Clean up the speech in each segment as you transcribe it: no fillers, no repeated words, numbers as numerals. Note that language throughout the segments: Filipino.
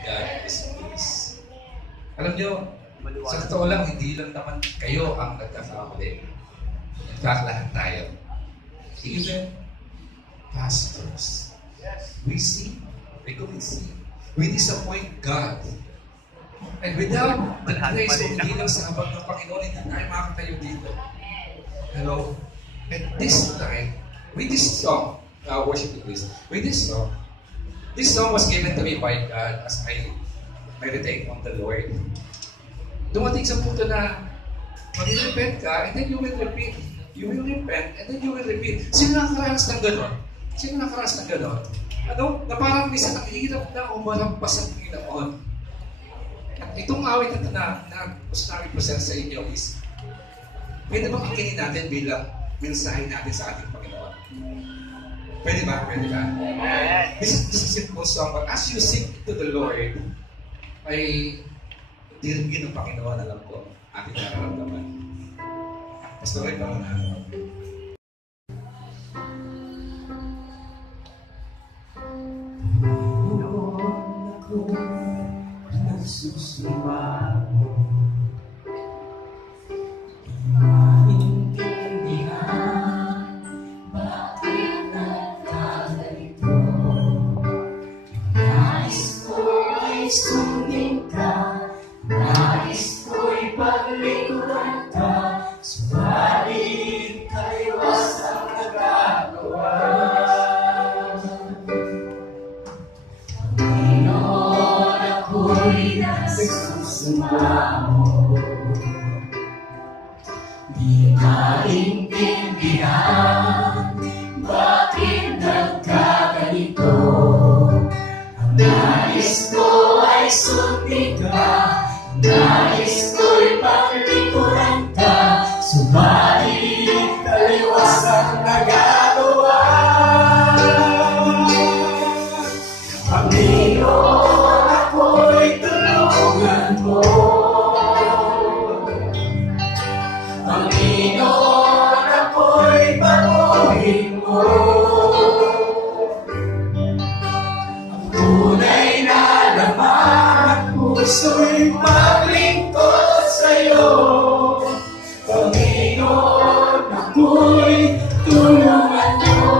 God is grace. Alam nyo, sa totoo lang, hindi lang naman kayo ang nagkakamali. In fact, lahat tayo. Even pastors. We sin. We commit sin. We disappoint God. And without the grace o hindi lang sa habang ng Panginoon, hindi tayo makakatayo dito. Hello? And this time, with this song, worship the Christ, with this song was given to me by God as I meditate on the Lord. Dumating sa punto na mag-repent ka, and then you will repeat. You will repent, and then you will repeat. Sino nakaranas ng gano'n? Sino nakaranas ng gano'n? Ano? Na parang minsan ang hirap na umalampas ang Panginoon. At itong awit na gusto namin present sa inyo is, pwede bang akinin natin bilang mensahe natin sa ating Panginoon? Pwede ba? Pwede ba? This is a simple song, but as you sing to the Lord, ay dirigin ng Panginoon, alam ko, ating nararamdaman. Pastor, ito na. Nagsusumamo, maintindihan, bakit nagkaganito? Nais ko ay sundin ka, nais ko'y paglikuran ka, subalit kaiwas ang nagagawa. Nagsusumamo, di maintindihan, bakit nagkaganito? Ang nais ko ay sundin ka, nais ko'y paglikuran ka, subalit taliwas ang nagagawa. Panginoon, ako'y tulungan mo. Panginoon, ako'y baguhin mo. Ang tunay na laman at puso'y maglingkod sa'yo. Panginoon, ako'y tulungan mo.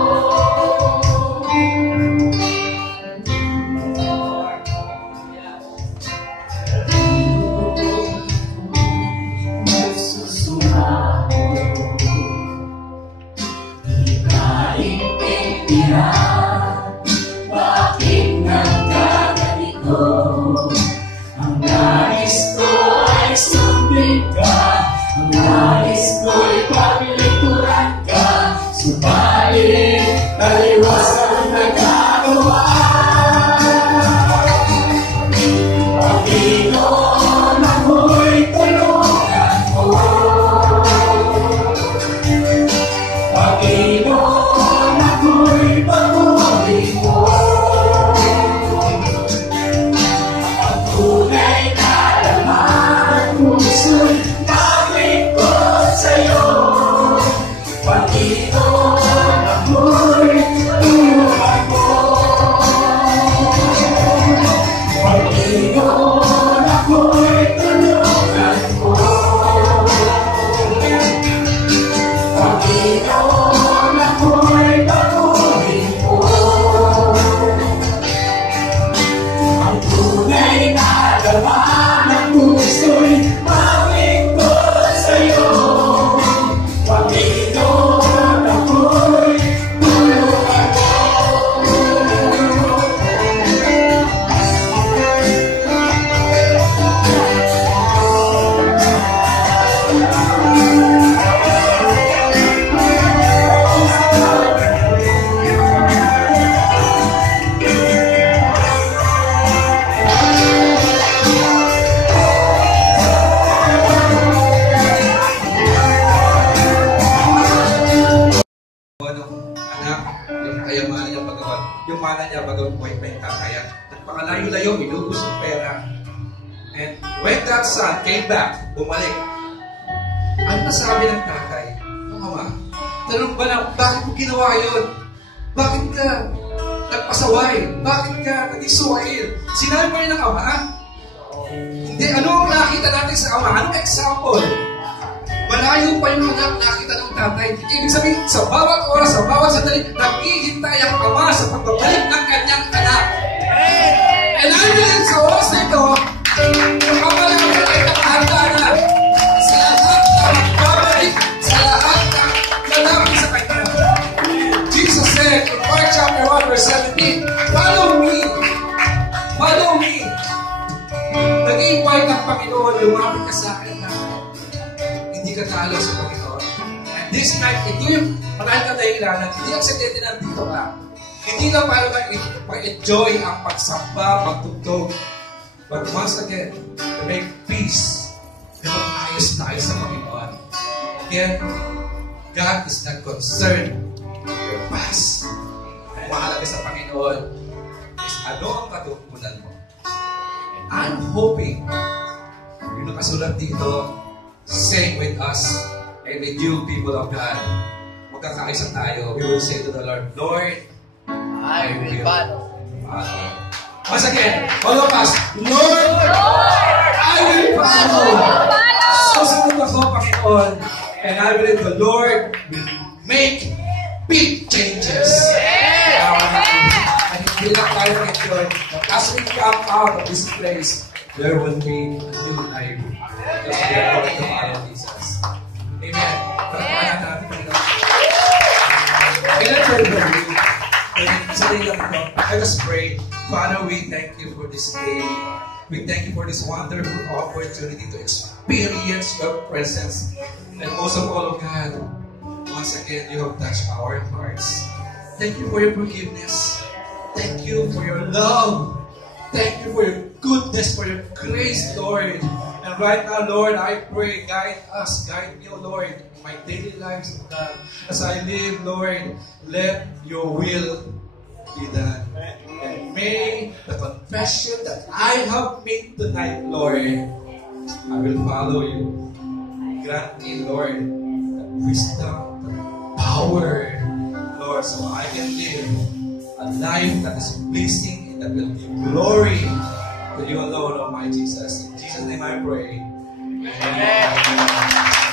Bakit nagkaganito? Ang nais ko ay sundin ka, ang nais ko'y paglikuran ka, subalit taliwas ang nagagawa. Panginoon, ako'y tulungan mo. Panginoon, ako'y baguhin mo. Ang tunay na laman, puso'y maglingkod sa'yo. Panginoon, ako'y tulungan mo. Panginoon, ako'y tulungan mo. Panginoon, ako'y baguhin mo. Ang tunay na laman ng puso'y maglingkod sa'yo. Panginoon, ako'y tulungan mo. Yung mana niya bagaw buhay pa yung tataya. At pakalayo-layo, inubos ng pera. And when that son came back, bumalik, ano nasabi ng tatay? Ng ama, tanong ba na, bakit mo ginawa yun? Bakit ka nagpasaway? Bakit ka naging suwail? Sinabi mo rin ng Ama? Hindi. Ano ang nakita natin sa Ama? Anong example? Malayo pa yung anak nakita ng tatay. Ibig sabihin, sa bawat oras, sa bawat sandali, naghihintay ang Ama sa pagbabalik ng kanyang anak. And I believe sa oras na ito, yung Ama lang ay nakahanda na sa lahat na magbabalik, sa lahat na lalapit sa kanya. Jesus said in Mark chapter 1 verse 17, "Follow me, follow me." Nag-invite ng Panginoon, lumapit ka sa akin na hindi ka talo sa Panginoon. And this night, ito yung marahil ka dahilanan, hindi ang sakit na dito ka. Hindi lang para ma-enjoy ang pagsamba, pagtugtog. But once again, to make peace, na mag-ayos tayo sa Panginoon. Again, God is not concerned with your past. Ang mahalaga sa Panginoon is ano ang katutunan mo. And I'm hoping, yung nakasulat dito, say with us and with you, people of God, magkakaisa tayo. We will say to the Lord, Lord, I will follow. Once again, all of us, Lord, I will follow. Susunod ako, Panginoon, and I believe the Lord will make big changes. And hindi lang tayo enjoy. As we come out of this place, there will be a new life. Because we are going to follow Jesus. Amen. Pagkakaan natin, Panginoon. Ilan tayo ba? Let us pray. Father, we thank you for this day. We thank you for this wonderful opportunity to experience your presence. And most of all, God, once again, you have touched our hearts. Thank you for your forgiveness. Thank you for your love. Thank you for your goodness, for your grace, Lord. And right now, Lord, I pray, guide us, guide me, O Lord, in my daily lives, O God. As I live, Lord, let your will be done. And may the confession that I have made tonight, Lord, I will follow you. Grant me, Lord, the wisdom, the power, Lord, so I can live a life that is pleasing and that will give glory to you alone, oh my Jesus. In Jesus' name I pray. Amen.